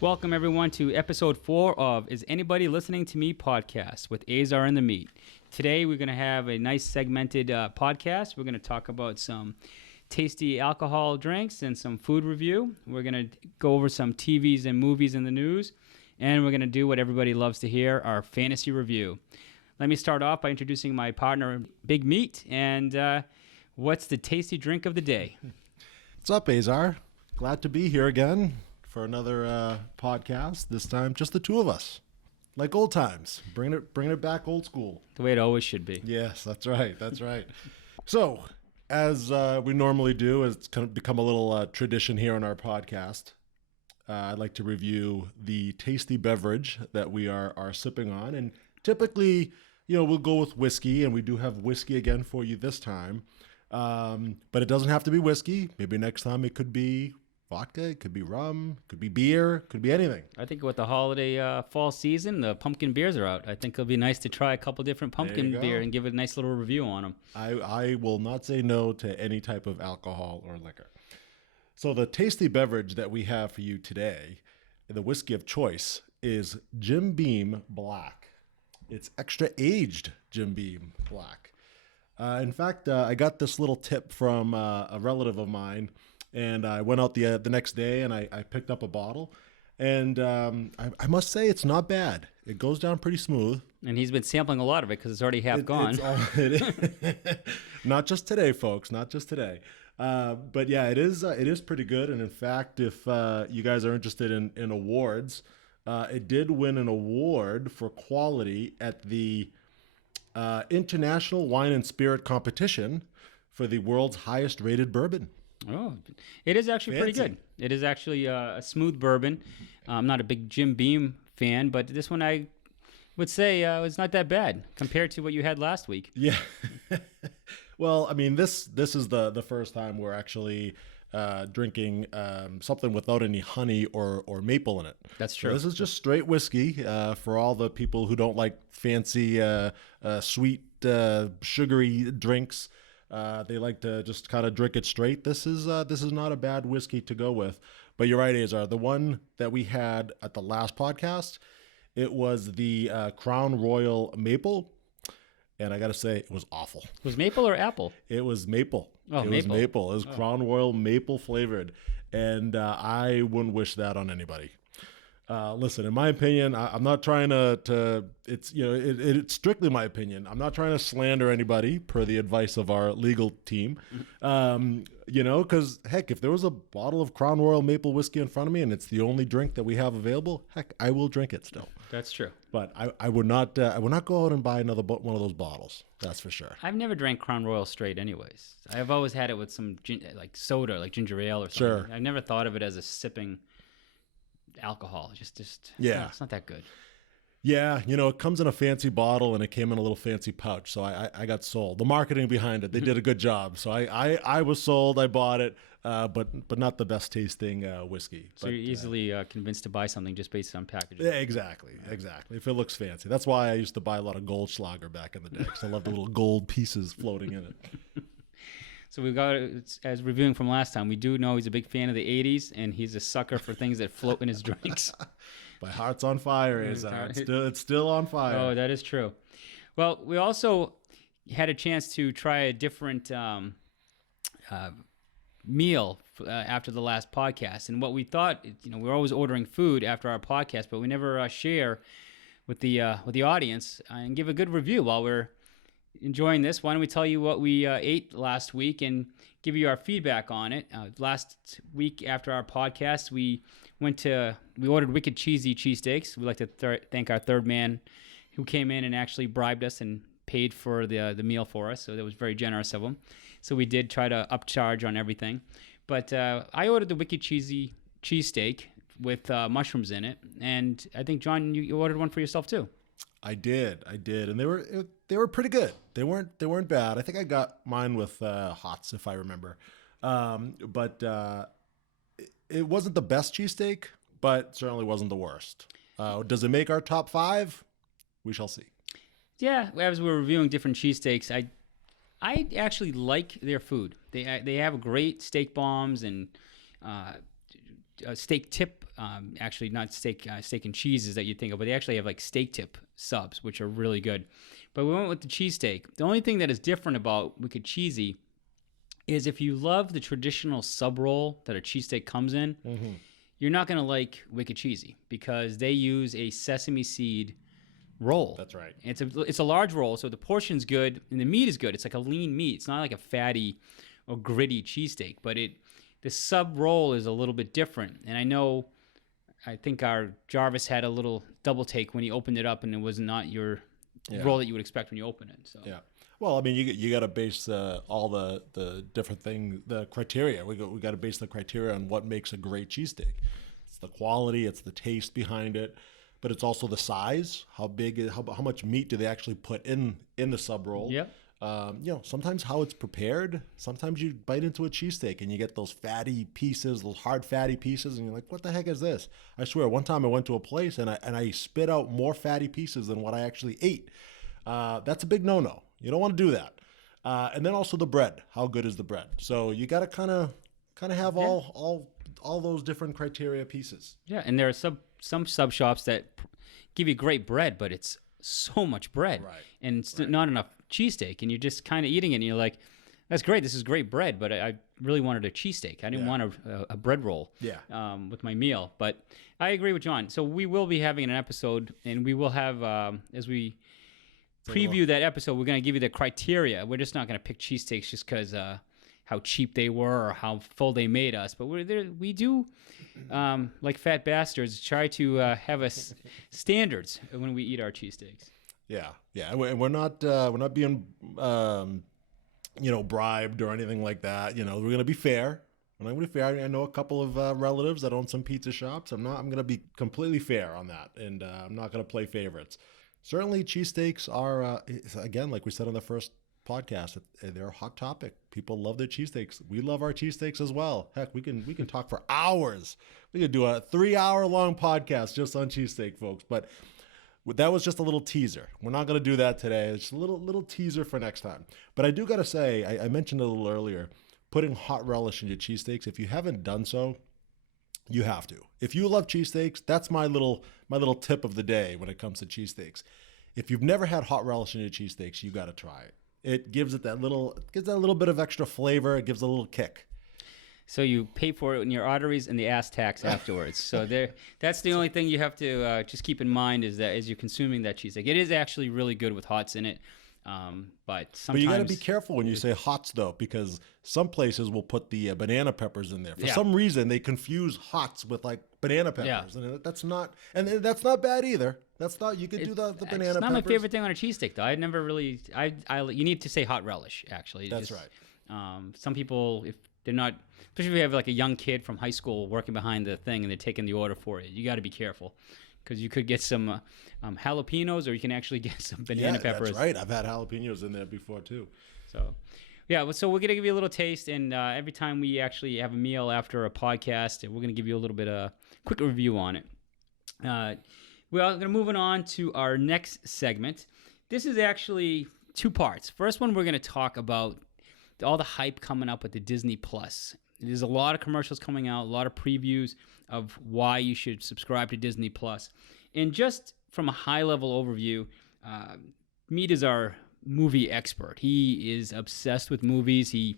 Welcome, everyone, to episode 4 of Is Anybody Listening to Me podcast with Azar and the Meat. Today, we're going to have a nice segmented podcast. We're going to talk about some tasty alcohol drinks and some food review. We're going to go over some TVs and movies in the news. And we're going to do what everybody loves to hear, our fantasy review. Let me start off by introducing my partner, Big Meat. And what's the tasty drink of the day? What's up, Azar? Glad to be here again for another podcast. This time, just the two of us, like old times. Bringing it back old school. The way it always should be. Yes, that's right. That's right. So, as we normally do, it's kind of become a little tradition here on our podcast. I'd like to review the tasty beverage that we are sipping on, and typically, we'll go with whiskey, and we do have whiskey again for you this time. But it doesn't have to be whiskey. Maybe next time it could be vodka, it could be rum, could be beer, could be anything. I think with the holiday fall season, the pumpkin beers are out. I think it'll be nice to try a couple different pumpkin beer and give it a nice little review on them. I will not say no to any type of alcohol or liquor. So the tasty beverage that we have for you today, the whiskey of choice, is Jim Beam Black. It's extra aged Jim Beam Black. In fact, I got this little tip from a relative of mine. And I went out the next day and I picked up a bottle. And I must say it's not bad. It goes down pretty smooth. And he's been sampling a lot of it because it's already half gone. Not just today, folks. Not just today. But yeah, it is pretty good. And in fact, if you guys are interested in awards, it did win an award for quality at the International Wine and Spirit Competition for the world's highest rated bourbon. Oh, it is actually pretty good. It is actually a smooth bourbon. I'm not a big Jim Beam fan, but this one I would say it's not that bad compared to what you had last week. Yeah. Well, I mean, this is the first time we're actually drinking something without any honey or maple in it. That's true. So this is just straight whiskey for all the people who don't like fancy, sweet, sugary drinks. They like to just kind of drink it straight. This is not a bad whiskey to go with. But you're right, Azar. The one that we had at the last podcast, it was the Crown Royal Maple. And I got to say, it was awful. Was maple or apple? It was maple. Oh, it was maple. It was Crown Royal Maple flavored. And I wouldn't wish that on anybody. Listen, in my opinion, I'm not trying to it's, it's strictly my opinion. I'm not trying to slander anybody per the advice of our legal team. Because heck, if there was a bottle of Crown Royal Maple whiskey in front of me and it's the only drink that we have available, heck, I will drink it still. That's true. But I would not go out and buy another one of those bottles. That's for sure. I've never drank Crown Royal straight anyways. I've always had it with some like soda, like ginger ale or something. Sure. I've never thought of it as a sipping alcohol. Just yeah, no, it's not that good. Yeah, it comes in a fancy bottle and it came in a little fancy pouch, so I got sold. The marketing behind it, they did a good job, so I was sold. I bought it, but not the best tasting whiskey. So you're easily convinced to buy something just based on packaging. Yeah, exactly. If it looks fancy, that's why I used to buy a lot of Goldschlager back in the day, because I love the little gold pieces floating in it. So we've got, as reviewing from last time, we do know he's a big fan of the 80s, and he's a sucker for things that float in his drinks. My heart's on fire, Azar. It's still on fire. Oh, that is true. Well, we also had a chance to try a different meal after the last podcast. And what we thought, we're always ordering food after our podcast, but we never share with the audience and give a good review while we're enjoying this. Why don't we tell you what we ate last week and give you our feedback on it. Last week after our podcast, we ordered wicked cheesy cheesesteaks. We'd like to thank our third man who came in and actually bribed us and paid for the meal for us. So that was very generous of him. So we did try to upcharge on everything. But I ordered the wicked cheesy cheesesteak with mushrooms in it. And I think, John, you ordered one for yourself too. I did, and they were pretty good. They weren't bad. I think I got mine with hots, if I remember. But it wasn't the best cheesesteak, but certainly wasn't the worst. Does it make our top 5? We shall see. Yeah, as we were reviewing different cheesesteaks, I actually like their food. They have great steak bombs and steak tip, actually not steak and cheeses that you think of, but they actually have like steak tip subs, which are really good. But we went with the cheesesteak. The only thing that is different about Wicked Cheesy is if you love the traditional sub roll that a cheesesteak comes in, you're not going to like Wicked Cheesy because they use a sesame seed roll. That's right. It's a large roll, so the portion's good and the meat is good. It's like a lean meat. It's not like a fatty or gritty cheesesteak, but the sub roll is a little bit different. And I think our Jarvis had a little double take when he opened it up, and it was not your roll that you would expect when you open it. So yeah. Well, I mean, you got to base all the different things, the criteria. We got to base the criteria on what makes a great cheesesteak. It's the quality, it's the taste behind it, but it's also the size. How big, how much meat do they actually put in the sub roll? Yep. Sometimes how it's prepared. Sometimes you bite into a cheesesteak and you get those fatty pieces, those hard fatty pieces, and you're like, "What the heck is this?" I swear, one time I went to a place and I spit out more fatty pieces than what I actually ate. That's a big no-no. You don't want to do that. And then also the bread. How good is the bread? So you got to kind of have all those different criteria pieces. Yeah, and there are some sub shops that give you great bread, but it's so much bread, Right. and it's not enough cheesesteak, and you're just kind of eating it, and you're like, "That's great. This is great bread," but I really wanted a cheesesteak. I didn't want a bread roll. With my meal. But I agree with John. So we will be having an episode, and we will have as we preview that episode, we're going to give you the criteria. We're just not going to pick cheesesteaks just because how cheap they were or how full they made us. But we do, like fat bastards, try to have us standards when we eat our cheesesteaks. Yeah, and we're not being bribed or anything like that. We're going to be fair. We're not going to be fair. I know a couple of relatives that own some pizza shops. I'm going to be completely fair on that, and I'm not going to play favorites. Certainly, cheesesteaks are, again, like we said on the first podcast, they're a hot topic. People love their cheesesteaks. We love our cheesesteaks as well. Heck, we can talk for hours. We could do a 3-hour-long podcast just on cheesesteak, folks. But that was just a little teaser. We're not going to do that today. It's just a little teaser for next time. But I do got to say, I mentioned it a little earlier, putting hot relish in your cheesesteaks. If you haven't done so, you have to. If you love cheesesteaks, that's my little tip of the day when it comes to cheesesteaks. If you've never had hot relish in your cheesesteaks, you got to try it. It gives that little bit of extra flavor. It gives a little kick. So you pay for it in your arteries and the ass tax afterwards. So that's the only thing you have to just keep in mind is that as you're consuming that cheesesteak, it is actually really good with hots in it. But sometimes, you got to be careful when you say hots, though, because some places will put the banana peppers in there. For some reason, they confuse hots with like banana peppers, and that's not bad either. That's not. You could do the banana peppers. It's not my favorite thing on a cheesesteak, though. I never really. You need to say hot relish. Actually, that's right. Some people, if they're not, especially if you have like a young kid from high school working behind the thing and they're taking the order for it, you got to be careful. Because you could get some jalapenos, or you can actually get some banana peppers. That's right. I've had jalapenos in there before too. So, so we're gonna give you a little taste, and every time we actually have a meal after a podcast, we're gonna give you a little bit of quick review on it. We're gonna move on to our next segment. This is actually 2 parts. First one, we're gonna talk about all the hype coming up with the Disney Plus. There's a lot of commercials coming out, a lot of previews of why you should subscribe to Disney Plus. And just from a high-level overview, Mead is our movie expert. He is obsessed with movies. He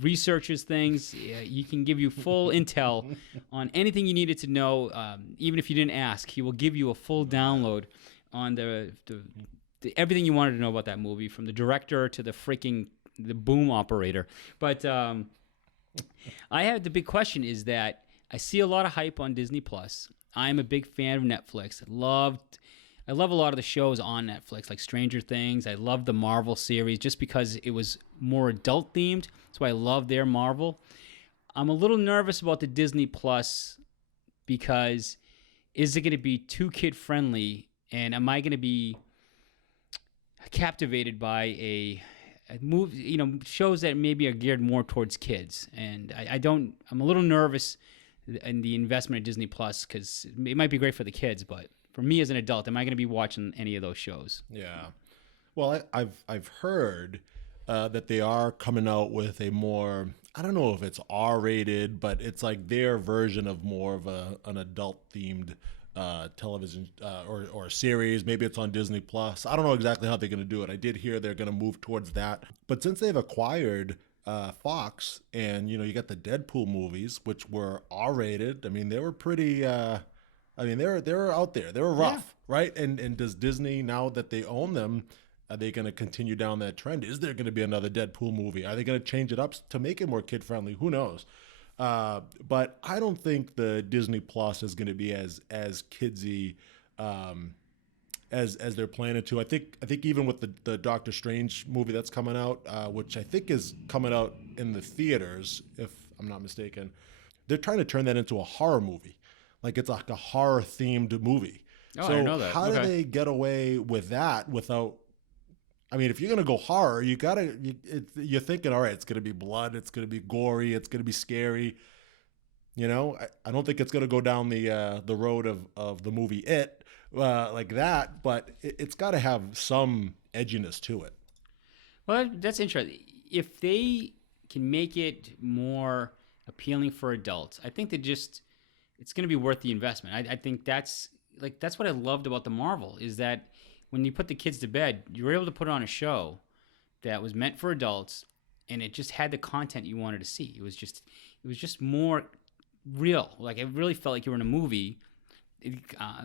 researches things. He can give you full intel on anything you needed to know. Even if you didn't ask, he will give you a full download on the everything you wanted to know about that movie, from the director to the boom operator. But I have the big question is that I see a lot of hype on Disney Plus. I'm a big fan of Netflix. I love a lot of the shows on Netflix, like Stranger Things. I love the Marvel series just because it was more adult themed. That's why I love their Marvel. I'm a little nervous about the Disney Plus because is it going to be too kid friendly, and am I going to be captivated by a movie, shows that maybe are geared more towards kids? And I'm a little nervous in the investment of Disney Plus because it might be great for the kids, but for me as an adult, am I going to be watching any of those shows? Yeah. Well, I've heard that they are coming out with a more I don't know if it's R-rated, but it's like their version of more of an adult-themed television or series. Maybe it's on Disney Plus. I don't know exactly how they're going to do it. I did hear they're going to move towards that. But since they've acquired Fox, and you got the Deadpool movies, which were R-rated. I mean, they were pretty. They were out there. They were rough, right? And does Disney, now that they own them, are they going to continue down that trend? Is there going to be another Deadpool movie? Are they going to change it up to make it more kid friendly? Who knows? But I don't think the Disney Plus is going to be as kidsy as they're planning to. I think even with the Doctor Strange movie that's coming out, which I think is coming out in the theaters, if I'm not mistaken, they're trying to turn that into a horror movie. Like it's like a horror themed movie. Oh, so I didn't know that. How do they get away with that without? I mean, if you're gonna go horror, you're thinking, all right, it's gonna be blood, it's gonna be gory, it's gonna be scary. I don't think it's gonna go down the road of the movie It like that, but it's got to have some edginess to it. Well, that's interesting. If they can make it more appealing for adults, I think it's going to be worth the investment. I think that's what I loved about the Marvel, is that when you put the kids to bed, you were able to put on a show that was meant for adults, and it just had the content you wanted to see. It was just more real. Like it really felt like you were in a movie,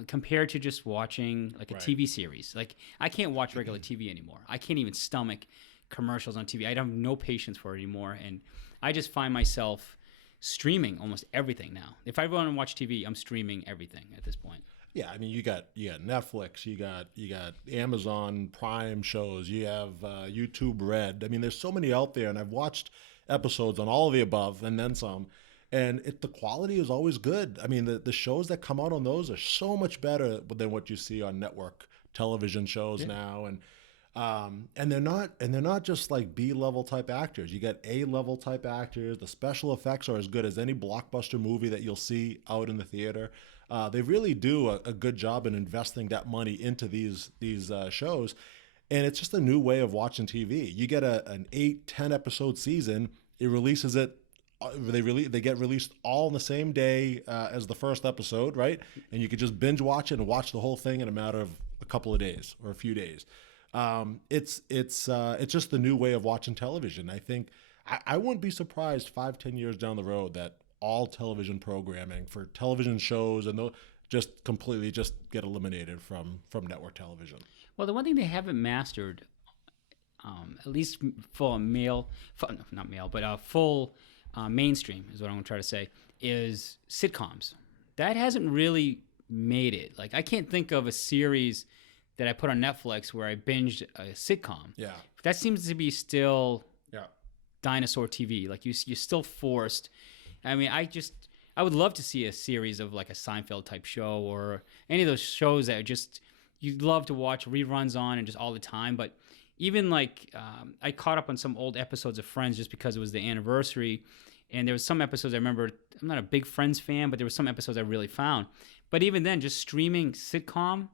compared to just watching like a TV series. Like I can't watch regular TV anymore. I can't even stomach commercials on TV. I have no patience for it anymore, and I just find myself streaming almost everything now. If I want to watch TV, I'm streaming everything at this point. Yeah, I mean, you got Netflix, you got Amazon Prime shows, you have YouTube Red. I mean, there's so many out there, and I've watched episodes on all of the above and then some. And the quality is always good. I mean, the shows that come out on those are so much better than what you see on network television shows now. And they're not just like B-level type actors. You got A-level type actors. The special effects are as good as any blockbuster movie that you'll see out in the theater. They really do a good job in investing that money into these shows. And it's just a new way of watching TV. You get an 8-10 episode season. It releases it. They get released all in the same day as the first episode, right? And you could just binge watch it and watch the whole thing in a matter of a couple of days or a few days. It's just the new way of watching television. I think I wouldn't be surprised 5-10 years down the road that all television programming for television shows and just completely just get eliminated from network television. Well, the one thing they haven't mastered, at least for full mainstream is what I'm going to try to say, is sitcoms. That hasn't really made it. Like I can't think of a series that I put on Netflix where I binged a sitcom. Yeah. That seems to be still dinosaur TV. Like you're still forced. I mean, I would love to see a series of like a Seinfeld type show or any of those shows that just you'd love to watch reruns on and just all the time. But even like I caught up on some old episodes of Friends just because it was the anniversary. And there was some episodes I remember, I'm not a big Friends fan, but there were some episodes I really found. But even then, just streaming sitcom,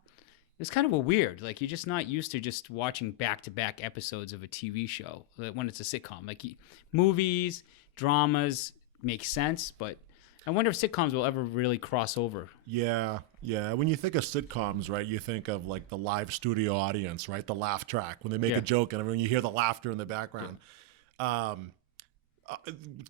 it's kind of a weird. Like you're just not used to just watching back-to-back episodes of a TV show when it's a sitcom. Like movies, dramas make sense, but I wonder if sitcoms will ever really cross over. Yeah. When you think of sitcoms, right, you think of like the live studio audience, right, the laugh track when they make a joke and when you hear the laughter in the background. Yeah.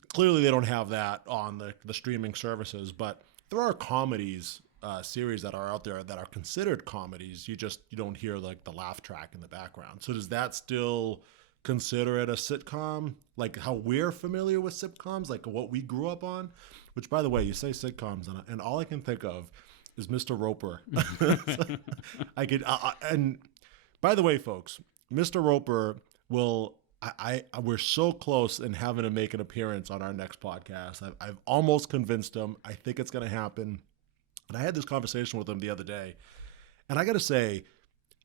Clearly, they don't have that on the streaming services, but there are comedies, series that are out there that are considered comedies. You don't hear like the laugh track in the background. So does that still consider it a sitcom? Like how we're familiar with sitcoms, like what we grew up on? Which, by the way, you say sitcoms, and all I can think of is Mr. Roper. And by the way, folks, Mr. Roper will. We're so close in having to make an appearance on our next podcast. I've almost convinced him. I think it's going to happen. And I had this conversation with him the other day. And I got to say,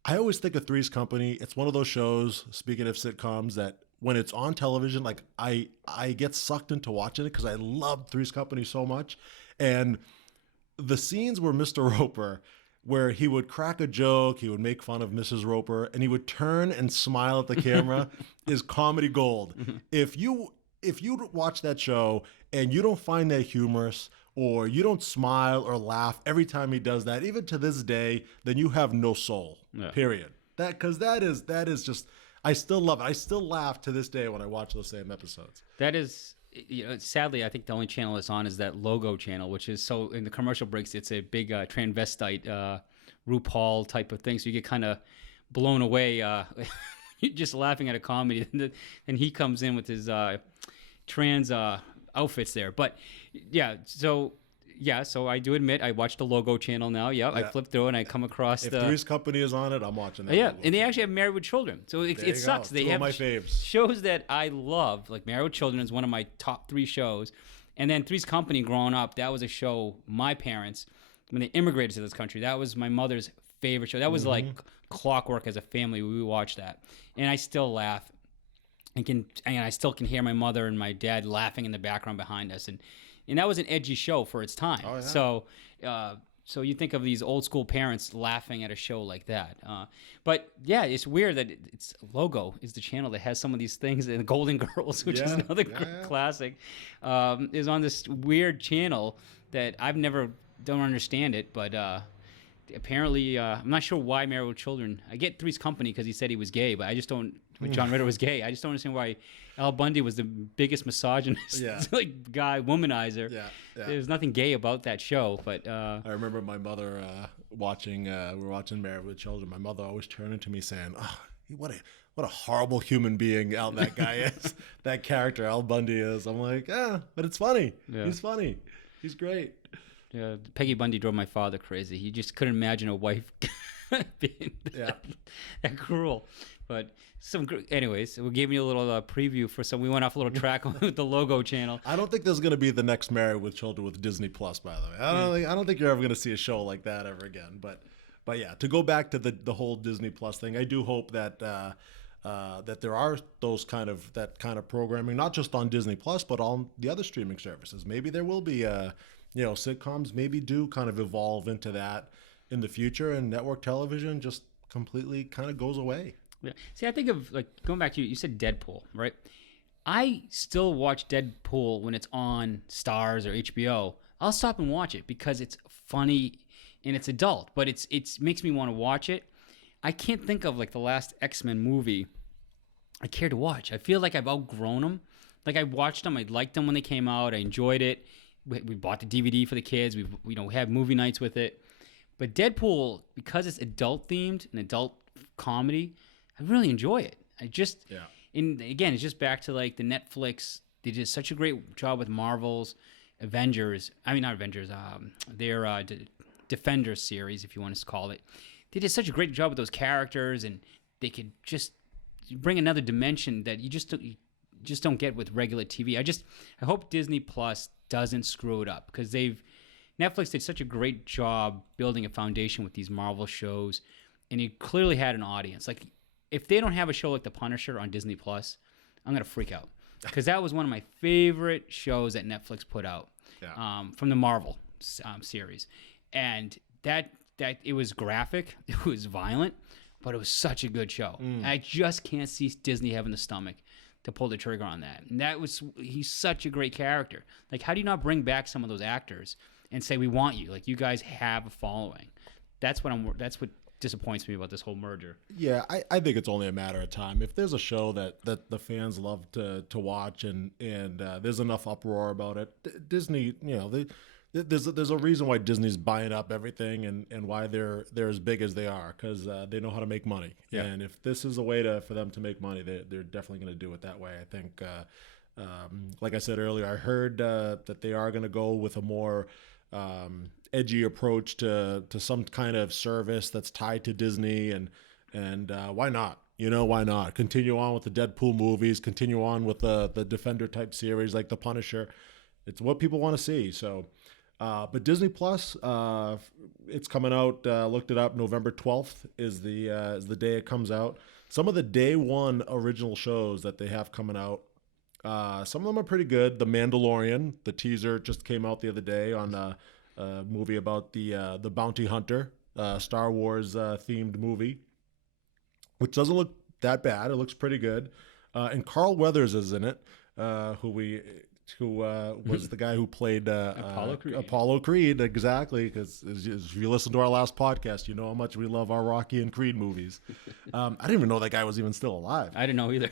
I always think of Three's Company. It's one of those shows, speaking of sitcoms, that when it's on television, like I get sucked into watching it because I love Three's Company so much. And the scenes where Mr. Roper, where he would crack a joke, he would make fun of Mrs. Roper, and he would turn and smile at the camera, is comedy gold. If you if you watch that show and you don't find that humorous, or you don't smile or laugh every time he does that, even to this day, then you have no soul. Yeah. Period. Because that is just, I still love it. I still laugh to this day when I watch those same episodes. That is, sadly, I think the only channel it's on is that logo channel, which is so in the commercial breaks, it's a big transvestite RuPaul type of thing. So you get kind of blown away. You're just laughing at a comedy, and he comes in with his trans outfits there. But so I do admit I watched the logo channel now. Yep, yeah. I flipped through and I come across if Three's Company is on it, I'm watching that. Yeah, and they actually have Married with Children, so it sucks. They have my faves. Shows that I love, like Married with Children is one of my top 3 shows, and then Three's Company. Growing up, that was a show my parents, when they immigrated to this country, that was my mother's favorite show. That was like clockwork as a family. We watched that, and I still laugh. And I still can hear my mother and my dad laughing in the background behind us, and that was an edgy show for its time. Oh, yeah. So you think of these old school parents laughing at a show like that. But yeah, it's weird that it's Logo is the channel that has some of these things, and Golden Girls, which is another classic, is on this weird channel that don't understand it, but apparently I'm not sure why Married with Children. I get Three's Company because he said he was gay, but I just don't. John Ritter was gay. I just don't understand why Al Bundy was the biggest misogynist, like guy, womanizer. Yeah. There's nothing gay about that show, but I remember my mother watching. We were watching Married with Children. My mother always turning to me saying, "Oh, what a horrible human being Al that guy is. That character Al Bundy is." I'm like, but it's funny. Yeah. He's funny. He's great. Yeah, Peggy Bundy drove my father crazy. He just couldn't imagine a wife being that cruel. But anyways, we gave you a little preview for some. We went off a little track with the Logo channel. I don't think there's going to be the next Married with Children with Disney Plus. By the way, I don't think you're ever going to see a show like that ever again. But yeah, to go back to the whole Disney Plus thing, I do hope that that there are that kind of programming, not just on Disney Plus, but on the other streaming services. Maybe there will be sitcoms maybe do kind of evolve into that in the future, and network television just completely kind of goes away. Yeah. See, I think of, like, going back to you said Deadpool, right? I still watch Deadpool when it's on Stars or HBO. I'll stop and watch it because it's funny and it's adult, but it makes me want to watch it. I can't think of, like, the last X-Men movie I care to watch. I feel like I've outgrown them. Like, I watched them. I liked them when they came out. I enjoyed it. We bought the DVD for the kids. We had movie nights with it. But Deadpool, because it's adult themed and adult comedy, I really enjoy it. And again, it's just back to like the Netflix. They did such a great job with Marvel's Avengers. I mean, not Avengers. Their Defenders series, if you want to call it. They did such a great job with those characters, and they could just bring another dimension that you just don't get with regular TV. I hope Disney Plus doesn't screw it up, because Netflix did such a great job building a foundation with these Marvel shows, and it clearly had an audience. Like, if they don't have a show like The Punisher on Disney Plus, I'm gonna freak out, because that was one of my favorite shows that Netflix put out from the Marvel series, and that it was graphic, it was violent, but it was such a good show. I just can't see Disney having the stomach to pull the trigger on that. And he's such a great character. Like, how do you not bring back some of those actors and say, we want you? Like, you guys have a following. That's what disappoints me about this whole merger. Yeah, I think it's only a matter of time. If there's a show that the fans love to watch, and there's enough uproar about it, Disney, there's a reason why Disney's buying up everything and why they're as big as they are, because they know how to make money. Yeah. And if this is a way for them to make money, they're definitely going to do it that way. I think, like I said earlier, I heard that they are going to go with a more edgy approach to some kind of service that's tied to Disney, and why not? Why not? Continue on with the Deadpool movies, continue on with the Defender type series like The Punisher. It's what people want to see. So, but Disney Plus, it's coming out. Looked it up. November 12th is the day it comes out. Some of the day one original shows that they have coming out, some of them are pretty good. The Mandalorian, the teaser just came out the other day on a movie about the bounty hunter, Star Wars themed movie, which doesn't look that bad. It looks pretty good. And Carl Weathers is in it. who was the guy who played Apollo Creed. Exactly, because if you listen to our last podcast, you know how much we love our Rocky and Creed movies. I didn't even know that guy was even still alive. I didn't know either.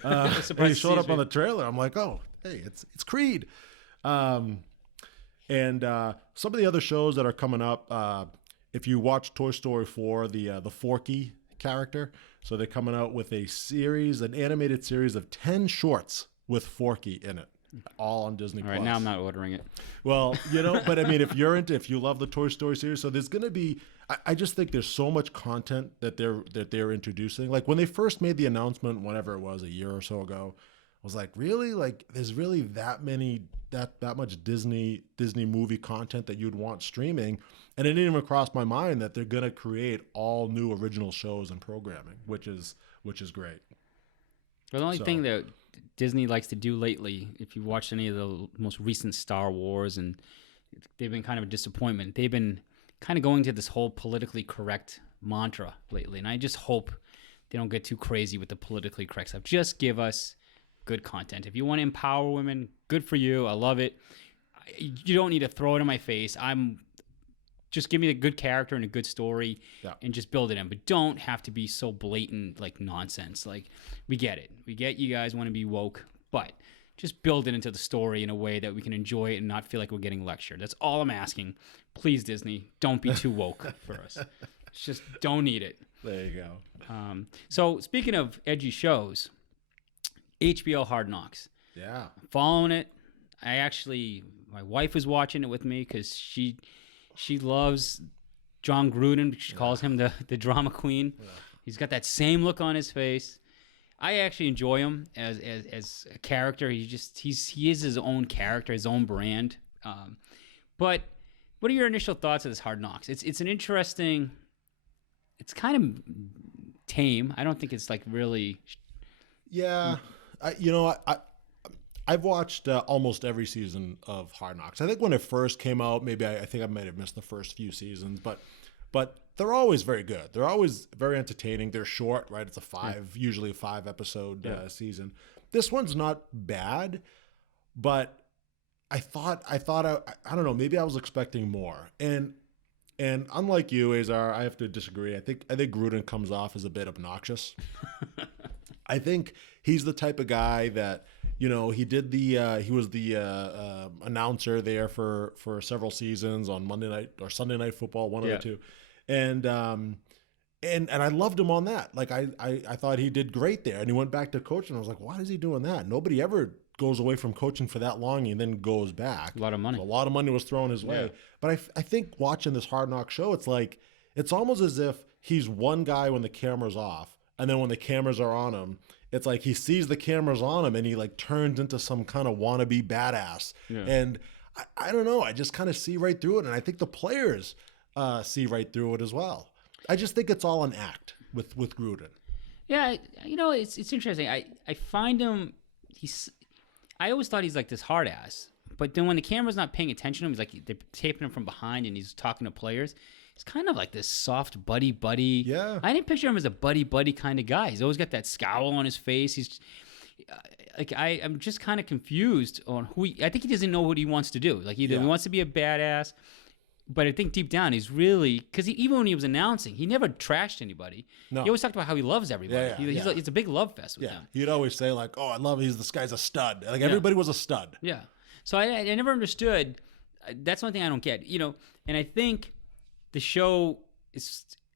He showed up on the trailer. I'm like, oh, hey, it's Creed. And some of the other shows that are coming up, if you watch Toy Story 4, the Forky character, so they're coming out with an animated series of 10 shorts with Forky in it, all on Disney+. All right, now I'm not ordering it. Well, but I mean, if you love the Toy Story series, so there's going to be, I just think there's so much content that they're introducing. Like when they first made the announcement, whenever it was, a year or so ago, I was like, really? Like there's really that much Disney movie content that you'd want streaming? And it didn't even cross my mind that they're going to create all new original shows and programming, which is great. Well, the only thing that Disney likes to do lately, if you watched any of the most recent Star Wars, and they've been kind of a disappointment. They've been kind of going to this whole politically correct mantra lately, and I just hope they don't get too crazy with the politically correct stuff. Just give us good content. If you want to empower women, good for you. I love it. You don't need to throw it in my face. Just give me a good character and a good story, and just build it in. But don't have to be so blatant, like nonsense. Like, we get it. We get you guys want to be woke, but just build it into the story in a way that we can enjoy it and not feel like we're getting lectured. That's all I'm asking. Please, Disney, don't be too woke for us. Just don't need it. There you go. So speaking of edgy shows, HBO Hard Knocks. Yeah. Following it. My wife was watching it with me because she loves John Gruden. She calls him the drama queen. Yeah. He's got that same look on his face. I actually enjoy him as a character. He is his own character, his own brand. But what are your initial thoughts of this Hard Knocks? It's an interesting. It's kind of tame. I don't think it's like really. Yeah, I've watched almost every season of Hard Knocks. I think when it first came out, maybe I think I might have missed the first few seasons, but they're always very good. They're always very entertaining. They're short, right? It's usually a 5-episode season. This one's not bad, but I thought I don't know, maybe I was expecting more. And unlike you, Azar, I have to disagree. I think Gruden comes off as a bit obnoxious. I think he's the type of guy that, he was the announcer there for several seasons on Monday night or Sunday Night Football, one of the two. And I loved him on that. Like I thought he did great there, and he went back to coaching. I was like, why is he doing that? Nobody ever goes away from coaching for that long and then goes back. A lot of money. So a lot of money was thrown his way. But I think watching this Hard Knock show, it's almost as if he's one guy when the camera's off, and then when the cameras are on him, it's like he sees the cameras on him and he like turns into some kind of wannabe badass. Yeah. And I don't know. I just kind of see right through it. And I think the players see right through it as well. I just think it's all an act with Gruden. Yeah. It's interesting. I find him, I always thought he's like this hard ass, but then when the camera's not paying attention to him, he's like, they're taping him from behind and he's talking to players. He's kind of like this soft buddy. Yeah. I didn't picture him as a buddy kind of guy. He's always got that scowl on his face. He's like, I'm just kind of confused on I think he doesn't know what he wants to do. Like either he wants to be a badass, but I think deep down he's really, because even when he was announcing, he never trashed anybody. No. He always talked about how he loves everybody. He's like, it's a big love fest with him. He'd always say like, oh, I love this guy's a stud. Like everybody was a stud. Yeah. So I never understood. That's one thing I don't get. And I think the show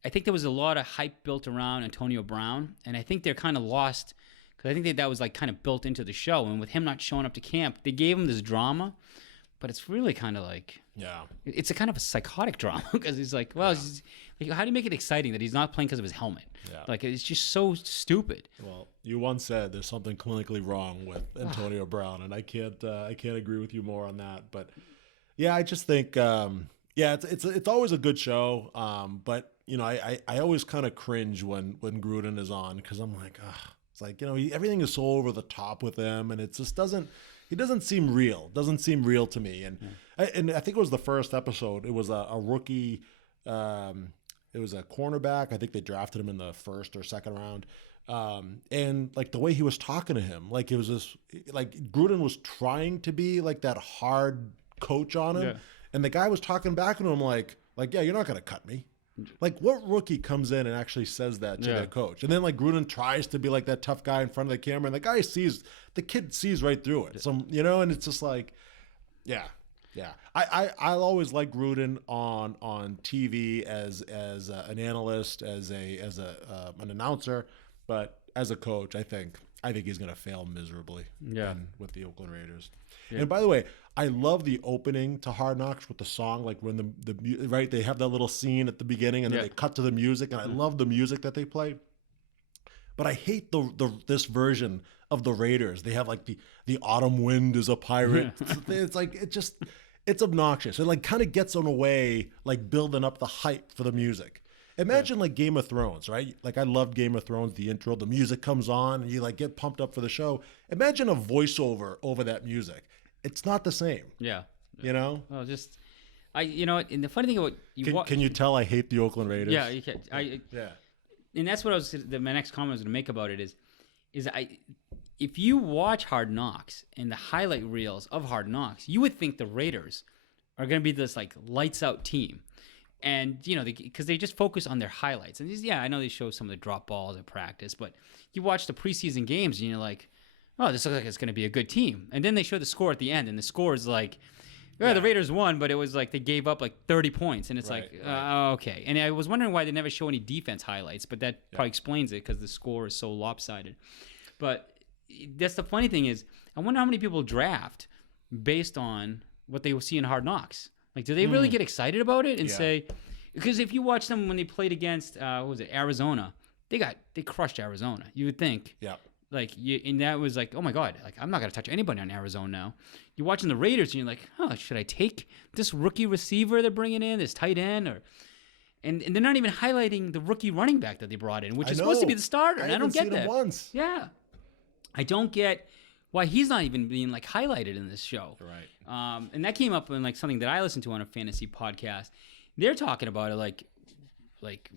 I think there was a lot of hype built around Antonio Brown, and I think they're kind of lost because I think that was like kind of built into the show. And with him not showing up to camp, they gave him this drama, but it's really kind of like, it's a kind of a psychotic drama because he's like, well, how do you make it exciting that he's not playing because of his helmet? Yeah. Like, it's just so stupid. Well, you once said there's something clinically wrong with Antonio Brown, and I can't agree with you more on that. But yeah, I just think, it's always a good show. But I always kind of cringe when Gruden is on because I'm like, it's like, everything is so over the top with him, and it just he doesn't seem real. Doesn't seem real to me. And I think it was the first episode. It was a rookie. It was a cornerback. I think they drafted him in the first or second round. And like the way he was talking to him, like it was this, like Gruden was trying to be like that hard coach on him, and the guy was talking back to him like, yeah, you're not gonna cut me. Like, what rookie comes in and actually says that to their coach? And then, like, Gruden tries to be like that tough guy in front of the camera, and the kid sees right through it. So, you know, and it's just like, yeah. I'll always like Gruden on TV as an analyst, as an announcer, but as a coach, I think he's gonna fail miserably. With the Oakland Raiders. And by the way, I love the opening to Hard Knocks with the song, like when they have that little scene at the beginning and then they cut to the music, and I love the music that they play. But I hate this version of the Raiders. They have like the autumn wind is a pirate. It's like it's obnoxious. It like kind of gets in a way, like building up the hype for the music. Imagine like Game of Thrones, right? Like I loved Game of Thrones, the intro, the music comes on, and you like get pumped up for the show. Imagine a voiceover over that music. It's not the same. Yeah. You know? Well, you know, and the funny thing about can you tell I hate the Oakland Raiders? Yeah, you can. And that's what my next comment I was going to make about it is if you watch Hard Knocks and the highlight reels of Hard Knocks, you would think the Raiders are going to be this like lights out team. And, you know, because they just focus on their highlights. And I know they show some of the drop balls at practice, but you watch the preseason games and you're like, oh, this looks like it's going to be a good team. And then they show the score at the end, and the score is like, the Raiders won, but it was like they gave up like 30 points. And it's okay. And I was wondering why they never show any defense highlights, but that probably explains it because the score is so lopsided. But that's the funny thing is, I wonder how many people draft based on what they will see in Hard Knocks. Like, do they really get excited about it and say, because if you watch them when they played against, Arizona, they crushed Arizona. You would think. Yeah. Like, and that was like, oh my God, like I'm not gonna touch anybody on Arizona now. You're watching the Raiders, and you're like, oh, should I take this rookie receiver they're bringing in, this tight end, and they're not even highlighting the rookie running back that they brought in, which is supposed to be the starter. And I don't get that. Once. Yeah, I don't get why he's not even being like highlighted in this show. Right. And that came up in like something that I listened to on a fantasy podcast. They're talking about it like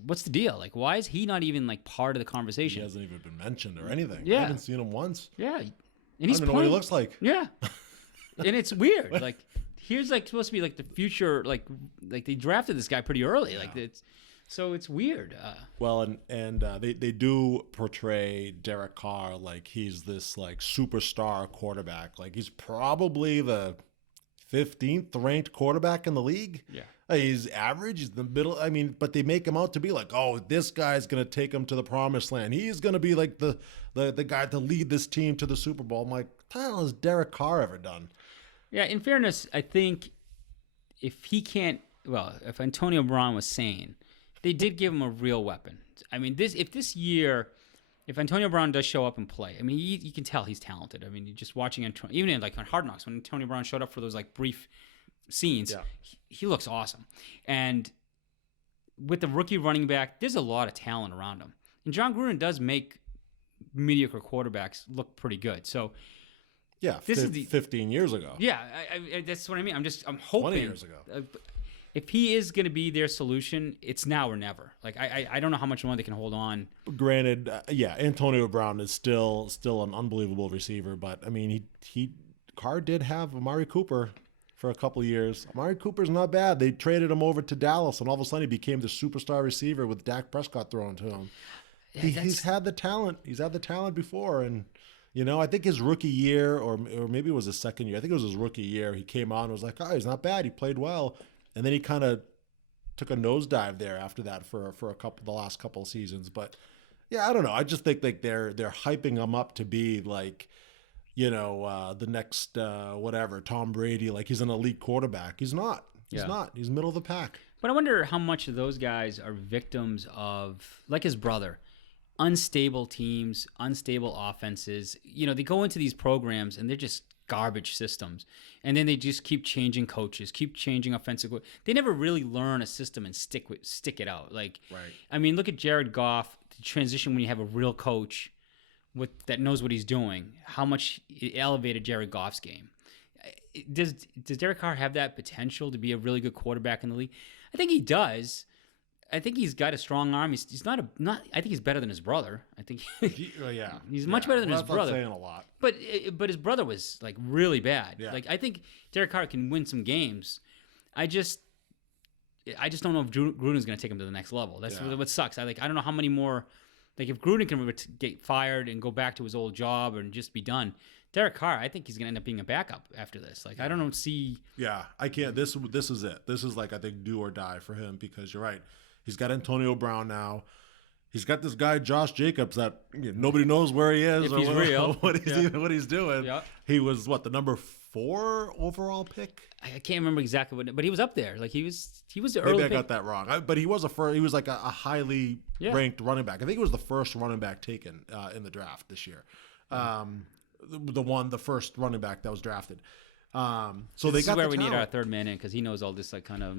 what's the deal? Like, why is he not even like part of the conversation? He hasn't even been mentioned or anything. Yeah. I haven't seen him once. Yeah. And he's I don't know what he looks like. Yeah. And it's weird. Like, here's like supposed to be like the future, like they drafted this guy pretty early. Yeah. Like it's weird. Well, and they do portray Derek Carr like he's this like superstar quarterback. Like he's probably the 15th ranked quarterback in the league. Yeah. He's average. He's the middle. I mean, but they make him out to be like, oh, this guy's going to take him to the promised land. He's going to be like the guy to lead this team to the Super Bowl. I'm like, what the hell has Derek Carr ever done? Yeah, in fairness, I think if Antonio Brown was sane, they did give him a real weapon. I mean, if Antonio Brown does show up and play, I mean, you can tell he's talented. I mean, you're just watching even in like on Hard Knocks when Antonio Brown showed up for those like brief scenes, he looks awesome. And with the rookie running back, there's a lot of talent around him. And John Gruden does make mediocre quarterbacks look pretty good. So yeah, this is 15 years ago. Yeah, that's what I mean. I'm hoping 20 years ago. If he is going to be their solution, it's now or never. Like I don't know how much longer they can hold on. Granted, Antonio Brown is still an unbelievable receiver, but I mean, Carr did have Amari Cooper for a couple of years. Amari Cooper's not bad. They traded him over to Dallas, and all of a sudden he became the superstar receiver with Dak Prescott thrown to him. Yeah, he's had the talent. He's had the talent before, and I think his rookie year, or maybe it was his second year. I think it was his rookie year. He came on and was like, "Oh, he's not bad. He played well," and then he kind of took a nosedive there after that for the last couple of seasons. But yeah, I don't know. I just think like they're hyping him up to be like, the next Tom Brady, like he's an elite quarterback. He's not. He's not. He's middle of the pack. But I wonder how much of those guys are victims of, like his brother, unstable teams, unstable offenses. They go into these programs and they're just garbage systems. And then they just keep changing coaches, keep changing offensive. They never really learn a system and stick it out. Like, right. I mean, look at Jared Goff, the transition when you have a real coach that knows what he's doing, how much it elevated Jared Goff's game. Does Derek Carr have that potential to be a really good quarterback in the league? I think he does. I think he's got a strong arm. He's not. I think he's better than his brother. I think he's much better than his brother. That's saying a lot. But his brother was like really bad. Yeah. Like I think Derek Carr can win some games. I just don't know if Gruden's going to take him to the next level. That's what sucks. I don't know how many more. Like if Gruden can get fired and go back to his old job and just be done. Derek Carr, I think he's going to end up being a backup after this. Like I don't see. Yeah, I can't. This is it. This is like I think do or die for him because you're right. He's got Antonio Brown now. He's got this guy Josh Jacobs that nobody knows where he is if he's real, what he's doing. Yeah. He was the number 4 overall pick. I can't remember exactly but he was up there. Like he was the early. Maybe I pick. got that wrong. But he was he was like a highly ranked running back. I think he was the first running back taken in the draft this year. The first running back that was drafted. So this is where we need our third man in because he knows all this like kind of.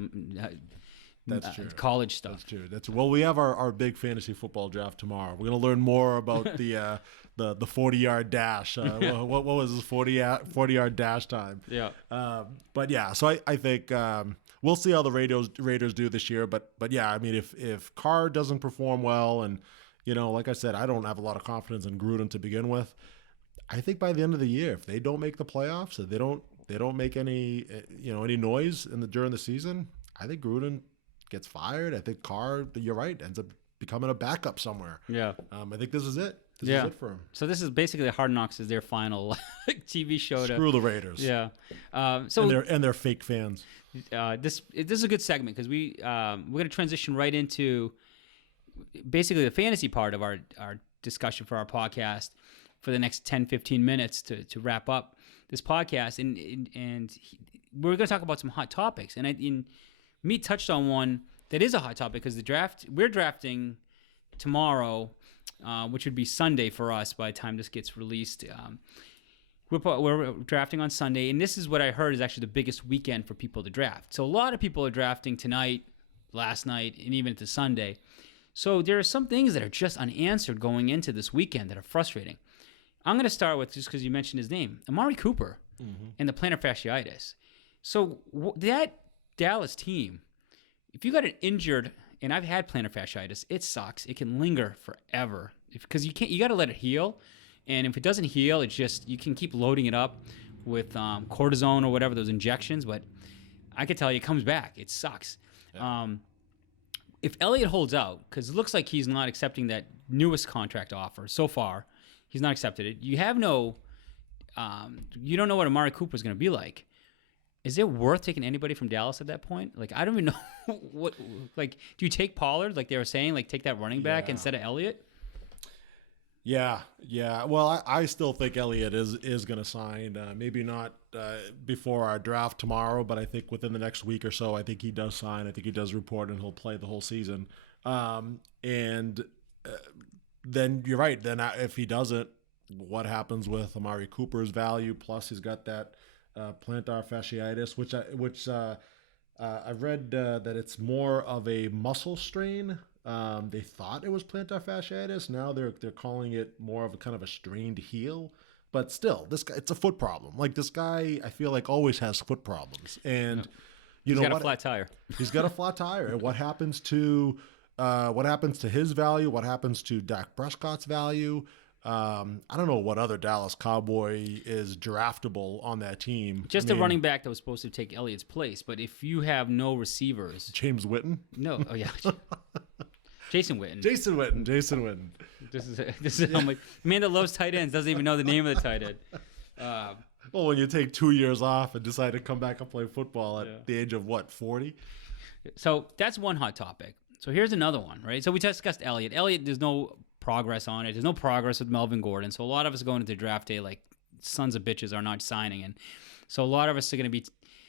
That's true. College stuff. That's true. Well, we have our big fantasy football draft tomorrow. We're going to learn more about the 40-yard dash. What was his 40-yard dash time? Yeah. But yeah, so I think we'll see how the Raiders do this year. But yeah, I mean, if Carr doesn't perform well, and like I said, I don't have a lot of confidence in Gruden to begin with. I think by the end of the year, if they don't make the playoffs, if they don't make any any noise during the season, I think Gruden gets fired. I think Carr, you're right, ends up becoming a backup somewhere. Yeah. I think this is it. This is it for him. So this is basically Hard Knocks is their final TV show. Screw the Raiders. Yeah. And their fake fans. This is a good segment because we're going to transition right into basically the fantasy part of our discussion for our podcast for the next 10, 15 minutes to wrap up this podcast. And we're going to talk about some hot topics. And Meat touched on one that is a hot topic because we're drafting tomorrow, which would be Sunday for us by the time this gets released. We're drafting on Sunday, and this is what I heard is actually the biggest weekend for people to draft. So a lot of people are drafting tonight, last night, and even into Sunday. So there are some things that are just unanswered going into this weekend that are frustrating. I'm going to start with, just because you mentioned his name, Amari Cooper and the plantar fasciitis. So that Dallas team, if you got an injured, and I've had plantar fasciitis, it sucks. It can linger forever because you got to let it heal. And if it doesn't heal, it's just, you can keep loading it up with cortisone or whatever, those injections. But I can tell you, it comes back. It sucks. Yeah. If Elliott holds out, because it looks like he's not accepting that newest contract offer so far, he's not accepted it. You have you don't know what Amari Cooper is going to be like. Is it worth taking anybody from Dallas at that point? Like, I don't even know what. Like, do you take Pollard, like they were saying, like take that running back instead of Elliott? Yeah. Well, I still think Elliott is going to sign. Maybe not before our draft tomorrow, but I think within the next week or so, I think he does sign. I think he does report, and he'll play the whole season. And then you're right. Then if he doesn't, what happens with Amari Cooper's value? Plus, he's got that plantar fasciitis, which I read that it's more of a muscle strain. They thought it was plantar fasciitis. Now they're calling it more of a kind of a strained heel. But still, this guy, it's a foot problem. Like this guy, I feel like always has foot problems. And he's got a flat tire. He's got a flat tire. And what happens to his value? What happens to Dak Prescott's value? I don't know what other Dallas Cowboy is draftable on that team. Just a running back that was supposed to take Elliott's place. But if you have no receivers, James Witten. No. Oh yeah. Jason Witten. This is how much man that loves tight ends doesn't even know the name of the tight end. Well, when you take 2 years off and decide to come back and play football at the age of 40? So that's one hot topic. So here's another one, right? So we discussed Elliott. Elliott, there's no progress on it. There's no progress with Melvin Gordon. So a lot of us going into draft day like sons of bitches are not signing. And so a lot of us are going to be,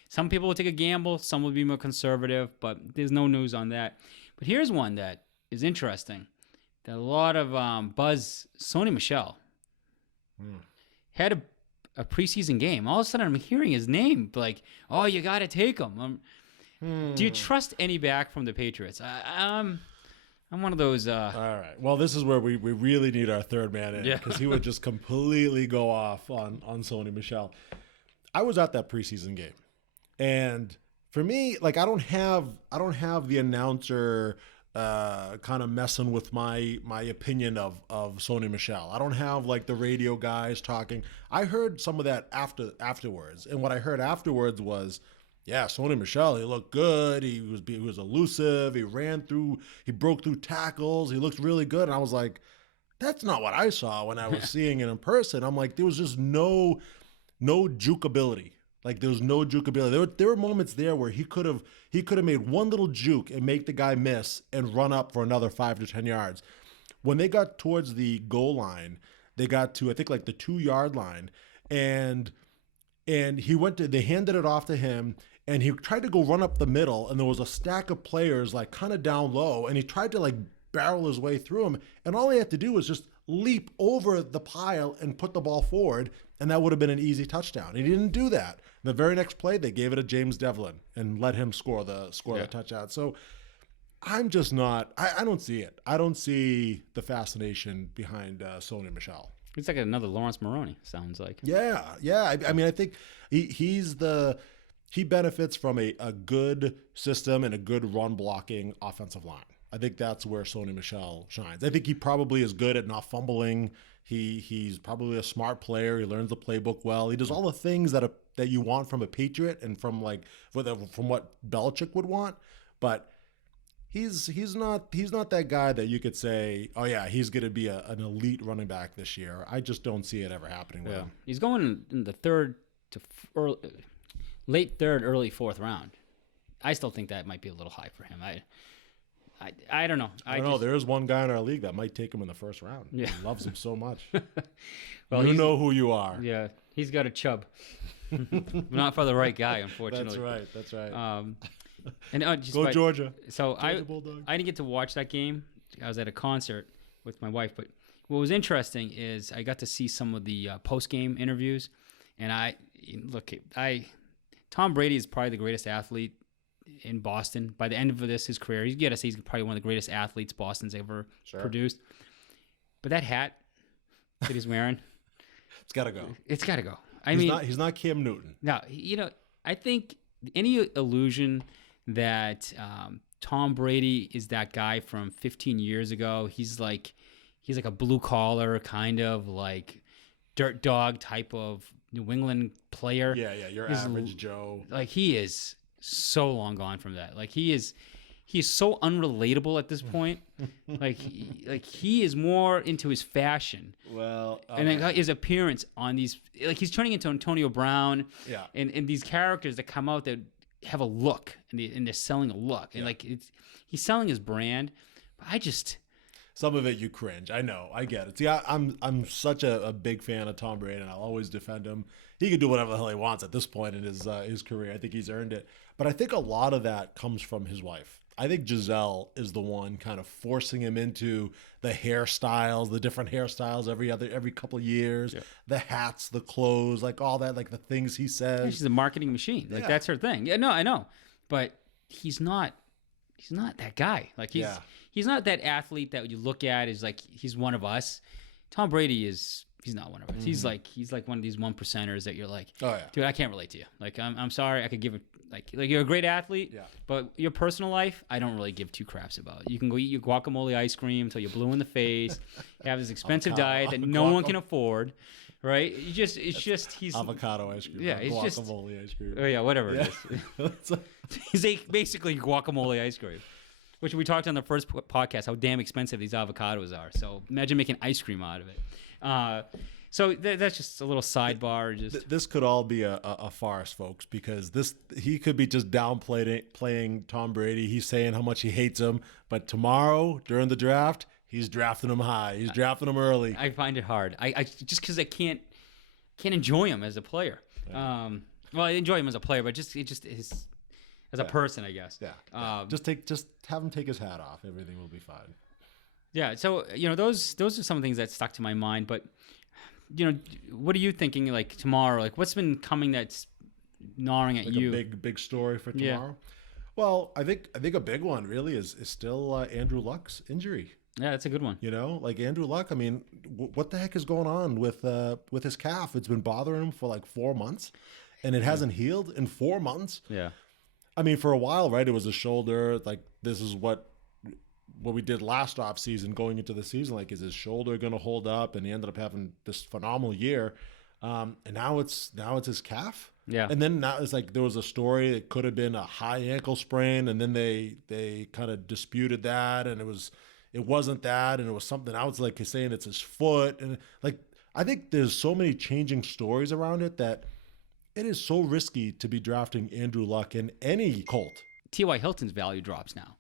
some people will take a gamble, some will be more conservative, but there's no news on that. But here's one that is interesting. That a lot of buzz, Sony Michelle had a preseason game. All of a sudden I'm hearing his name like, oh, you got to take him. Do you trust any back from the Patriots? I'm one of those. All right. Well, this is where we really need our third man in because he would just completely go off on Sony Michelle. I was at that preseason game, and for me, like I don't have the announcer kind of messing with my opinion of Sony Michelle. I don't have like the radio guys talking. I heard some of that afterwards, and what I heard afterwards was, yeah, Sony Michelle, he looked good. He was elusive. He broke through tackles. He looked really good. And I was like, that's not what I saw when I was seeing it in person. I'm like, there was just no juke ability. Like there was no juke ability. There were moments there where he could have made one little juke and make the guy miss and run up for another 5 to 10 yards. When they got towards the goal line, they got to, I think, like the 2-yard line, and they handed it off to him, and he tried to go run up the middle, and there was a stack of players like kind of down low, and he tried to like barrel his way through them, and all he had to do was just leap over the pile and put the ball forward, and that would have been an easy touchdown. He didn't do that. The very next play, they gave it to James Devlin and let him score the touchdown. So I'm just not. I don't see it. I don't see the fascination behind Sony Michelle. It's like another Lawrence Maroney. Sounds like. Yeah. I mean, I think he benefits from a good system and a good run blocking offensive line. I think that's where Sony Michelle shines. I think he probably is good at not fumbling. He's probably a smart player. He learns the playbook well. He does all the things that you want from a Patriot and from what Belichick would want. But he's not that guy that you could say, oh yeah, he's going to be an elite running back this year. I just don't see it ever happening with him. He's going in the late third, early fourth round. I still think that might be a little high for him. I don't know. I don't know. There is one guy in our league that might take him in the first round. Yeah. He loves him so much. Well, you know who you are. Yeah, he's got a chub. Not for the right guy, unfortunately. That's right. And go Georgia. So I didn't get to watch that game. I was at a concert with my wife. But what was interesting is I got to see some of the post-game interviews. And Tom Brady is probably the greatest athlete in Boston. By the end of his career, you got to say he's probably one of the greatest athletes Boston's ever produced. But that hat that he's wearing, it's got to go. It's got to go. He's not Cam Newton. No, I think any illusion that Tom Brady is that guy from 15 years ago, he's like a blue collar kind of like dirt dog type of New England player. Yeah, your average Joe. Like he is so long gone from that. Like he's so unrelatable at this point. he is more into his fashion. Well, and then his appearance on these, like he's turning into Antonio Brown. Yeah. And these characters that come out that have a look and they're selling a look and he's selling his brand. But I just. Some of it you cringe. I know. I get it. See, I'm such a big fan of Tom Brady, and I'll always defend him. He can do whatever the hell he wants at this point in his career. I think he's earned it. But I think a lot of that comes from his wife. I think Giselle is the one kind of forcing him into the hairstyles, the different hairstyles every couple of years, the hats, the clothes, like all that, like the things he says. Yeah, she's a marketing machine. Like that's her thing. Yeah, no, I know. But he's not that guy. Like he's not that athlete that you look at as like he's one of us. Tom Brady he's not one of us. Mm-hmm. He's like one of these 1%ers that you're like, oh yeah, dude, I can't relate to you. Like I'm sorry, I could give it like you're a great athlete, but your personal life, I don't really give two craps about. You can go eat your guacamole ice cream until you're blue in the face, have this expensive diet that no one can afford. Right? He's avocado ice cream. Yeah, it's guacamole ice cream. Oh yeah, whatever it is. He's basically guacamole ice cream, which we talked on the first podcast how damn expensive these avocados are. So imagine making ice cream out of it. So that's just a little sidebar. This could all be a farce, folks, because he could be just playing Tom Brady. He's saying how much he hates him, but tomorrow during the draft, he's drafting him high. He's drafting him early. I find it hard. I just because I can't enjoy him as a player. Yeah. Well, I enjoy him as a player, but just as a person, I guess. Yeah. Just have him take his hat off. Everything will be fine. Yeah. So those are some things that stuck to my mind. But what are you thinking? Like tomorrow, like what's been coming that's gnawing at you? A big story for tomorrow. Yeah. Well, I think a big one really is still Andrew Luck's injury. Yeah, that's a good one. Like Andrew Luck. I mean, what the heck is going on with his calf? It's been bothering him for like 4 months, and it hasn't healed in 4 months. Yeah. I mean, for a while, right? It was a shoulder. Like this is what what we did last offseason going into the season. Like, is his shoulder going to hold up? And he ended up having this phenomenal year. And now it's his calf. Yeah. And then now it's like there was a story. It could have been a high ankle sprain, and then they kind of disputed that, and it wasn't that, and it was something else. Like he's saying it's his foot, and like I think there's so many changing stories around it that it is so risky to be drafting Andrew Luck in any Colt. T.Y. Hilton's value drops now.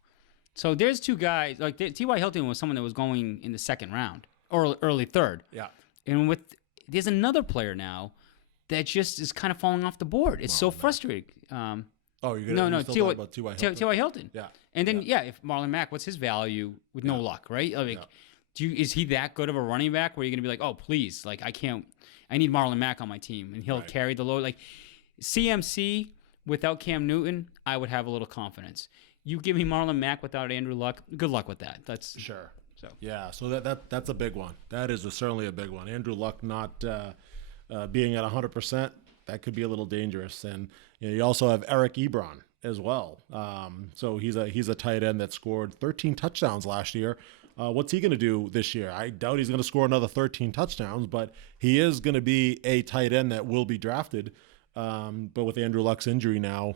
So there's two guys, like T.Y. Hilton was someone that was going in the second round or early third. Yeah. And there's another player now that just is kind of falling off the board. It's so frustrating. You're gonna talk about T.Y. Hilton. T.Y. Hilton. Yeah. And then if Marlon Mack, what's his value with no luck, right? Like, is he that good of a running back where you're gonna be like, oh please, like I need Marlon Mack on my team and he'll carry the load. Like CMC without Cam Newton, I would have a little confidence. You give me Marlon Mack without Andrew Luck, good luck with that. That's sure. So that's a big one. That is certainly a big one. Andrew Luck not being at 100%, that could be a little dangerous. And you also have Eric Ebron as well. So he's a tight end that scored 13 touchdowns last year. What's he going to do this year? I doubt he's going to score another 13 touchdowns, but he is going to be a tight end that will be drafted. But with Andrew Luck's injury now,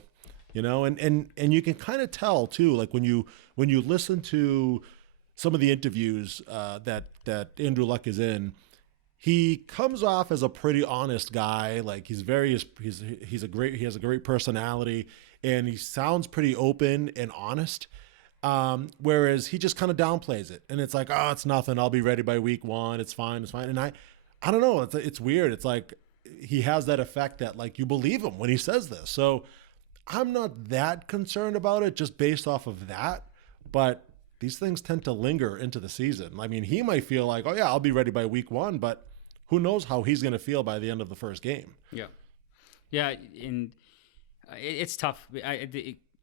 and you can kind of tell too, like when you listen to some of the interviews that Andrew Luck is in, he comes off as a pretty honest guy. Like he has a great personality, and he sounds pretty open and honest. Whereas he just kind of downplays it, and it's like, oh, it's nothing. I'll be ready by week 1. It's fine. And I don't know. It's weird. It's like he has that effect that like you believe him when he says this. So I'm not that concerned about it just based off of that, but these things tend to linger into the season. I mean, he might feel like, oh yeah, I'll be ready by week 1, but who knows how he's going to feel by the end of the first game. Yeah, and it's tough.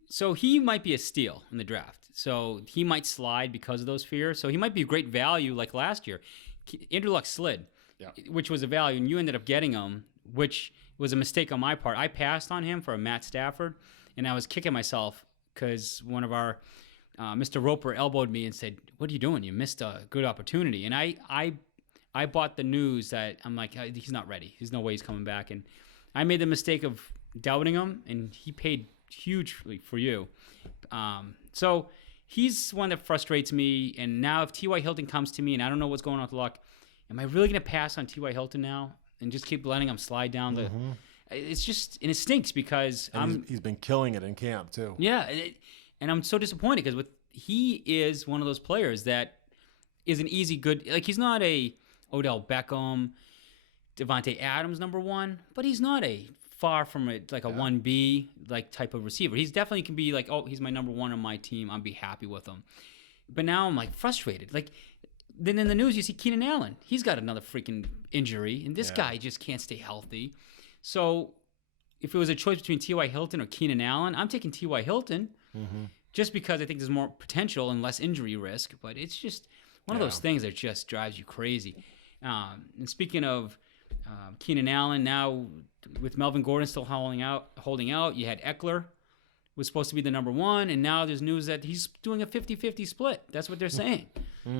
So he might be a steal in the draft. So he might slide because of those fears. So he might be a great value like last year. Andrew Luck slid, which was a value, and you ended up getting him, which was a mistake on my part. I passed on him for a Matt Stafford, and I was kicking myself because one of our Mr. Roper elbowed me and said, "What are you doing? You missed a good opportunity." And I bought the news that I'm like, he's not ready. There's no way he's coming back. And I made the mistake of doubting him, and he paid hugely for you. So he's one that frustrates me. And now if T.Y. Hilton comes to me and I don't know what's going on with Luck, am I really going to pass on T.Y. Hilton now and just keep letting him slide down the It's just, and it stinks because he's been killing it in camp too. Yeah, and I'm so disappointed because he is one of those players that is an easy good, like he's not a Odell Beckham, Devontae Adams number 1, but he's not a far from it like a 1B like type of receiver. He's definitely can be like, oh, he's my number 1 on my team. I'll be happy with him. But now I'm like frustrated. Like then in the news you see Keenan Allen. He's got another freaking injury, and this guy just can't stay healthy. So if it was a choice between T.Y. Hilton or Keenan Allen, I'm taking T.Y. Hilton just because I think there's more potential and less injury risk. But it's just one of those things that just drives you crazy. And speaking of Keenan Allen, now with Melvin Gordon still holding out, you had Eckler was supposed to be the number 1, and now there's news that he's doing a 50-50 split. That's what they're saying.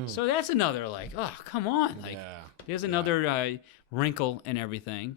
So that's another like, oh, come on. Like there's another wrinkle in everything.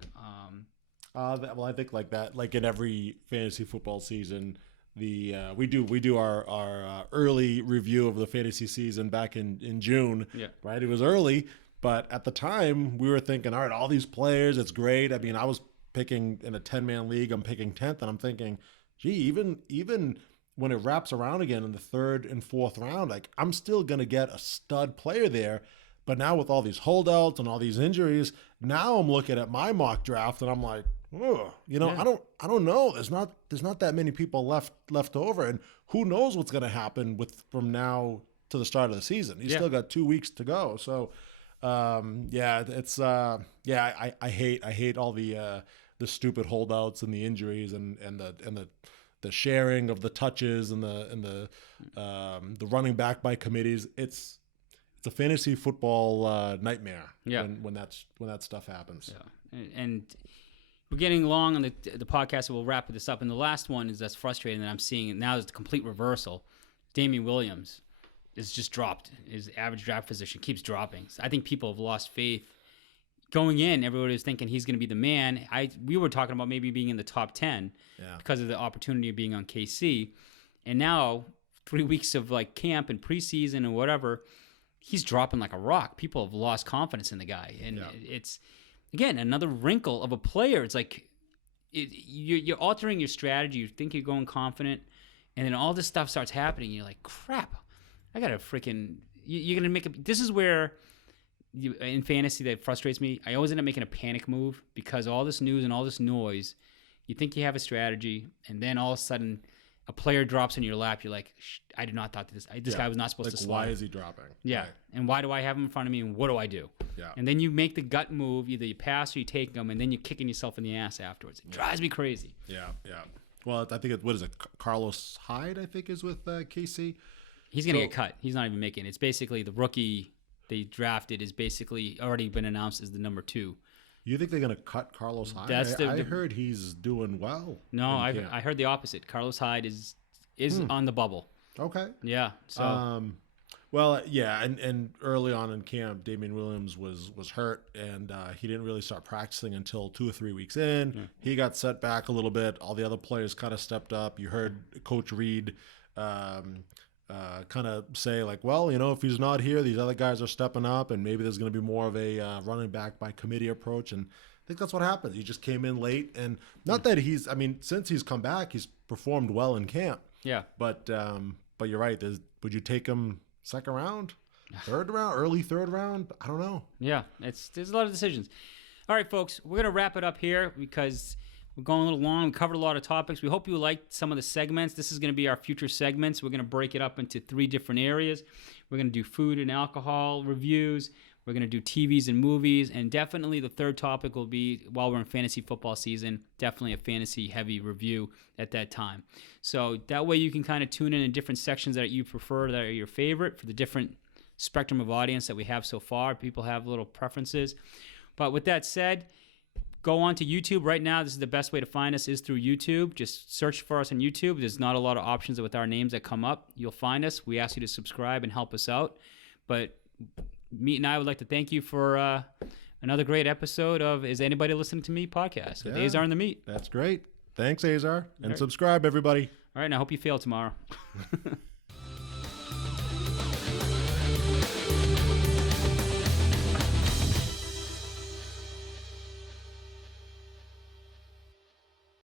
Well, I think like that, like in every fantasy football season, we do our early review of the fantasy season back in June. Right, it was early, but at the time we were thinking, all right, all these players, it's great. I mean, I was picking in a 10-man league, I'm picking 10th, and I'm thinking, gee, even when it wraps around again in the 3rd and 4th round, like I'm still gonna get a stud player there. But now with all these holdouts and all these injuries, now I'm looking at my mock draft and I'm like, oh, I don't know. There's not that many people left over, and who knows what's going to happen from now to the start of the season. He's still got 2 weeks to go. So, I hate all the stupid holdouts and the injuries and the sharing of the touches and the running back by committees. It's a fantasy football nightmare when that stuff happens. Yeah, and we're getting long on the podcast, so we'll wrap this up. And the last one is that's frustrating that I'm seeing now is the complete reversal. Damian Williams is just dropped. His average draft position keeps dropping. So I think people have lost faith. Going in, everybody was thinking he's going to be the man. We were talking about maybe being in the top 10 because of the opportunity of being on KC. And now, 3 weeks of like camp and preseason and whatever, he's dropping like a rock. People have lost confidence in the guy. And it's, again, another wrinkle of a player. It's like you're altering your strategy. You think you're going confident. And then all this stuff starts happening. You're like, crap, I got to freaking, you're going to make a, this is where, in fantasy that frustrates me. I always end up making a panic move because all this news and all this noise, you think you have a strategy, and then all of a sudden a player drops in your lap. You're like, I did not thought that this guy was not supposed to slide. Why is he dropping? Yeah. Right. And why do I have him in front of me, and what do I do? Yeah. And then you make the gut move. Either you pass or you take him, and then you're kicking yourself in the ass afterwards. It drives me crazy. Yeah. Well, I think what is it? Carlos Hyde, I think, is with KC. He's going to get cut. He's not even making it. It's basically the rookie they drafted is basically already been announced as the number 2. You think they're going to cut Carlos Hyde? I heard he's doing well. No, I heard the opposite. Carlos Hyde is on the bubble. Okay. Yeah. So. Well, yeah, and early on in camp, Damian Williams was hurt, and he didn't really start practicing until 2 or 3 weeks in. Mm. He got set back a little bit. All the other players kind of stepped up. You heard Coach Reed kind of say like, well, if he's not here, these other guys are stepping up, and maybe there's going to be more of a running back by committee approach. And I think that's what happened. He just came in late, and not that since he's come back, he's performed well in camp. Yeah. But you're right. Would you take him second round, third round, early third round? I don't know. Yeah, there's a lot of decisions. All right, folks, we're gonna wrap it up here because we're going a little long. We covered a lot of topics. We hope you liked some of the segments. This is going to be our future segments. We're going to break it up into 3 different areas. We're going to do food and alcohol reviews. We're going to do TVs and movies. And definitely the third topic will be, while we're in fantasy football season, definitely a fantasy-heavy review at that time. So that way you can kind of tune in different sections that you prefer, that are your favorite for the different spectrum of audience that we have so far. People have little preferences. But with that said, go on to YouTube right now. This is the best way to find us is through YouTube. Just search for us on YouTube. There's not a lot of options with our names that come up. You'll find us. We ask you to subscribe and help us out. But Meat and I would like to thank you for another great episode of Is Anybody Listening to Me podcast with Azar and the Meat. That's great. Thanks, Azar. And subscribe, everybody. All right, and I hope you fail tomorrow.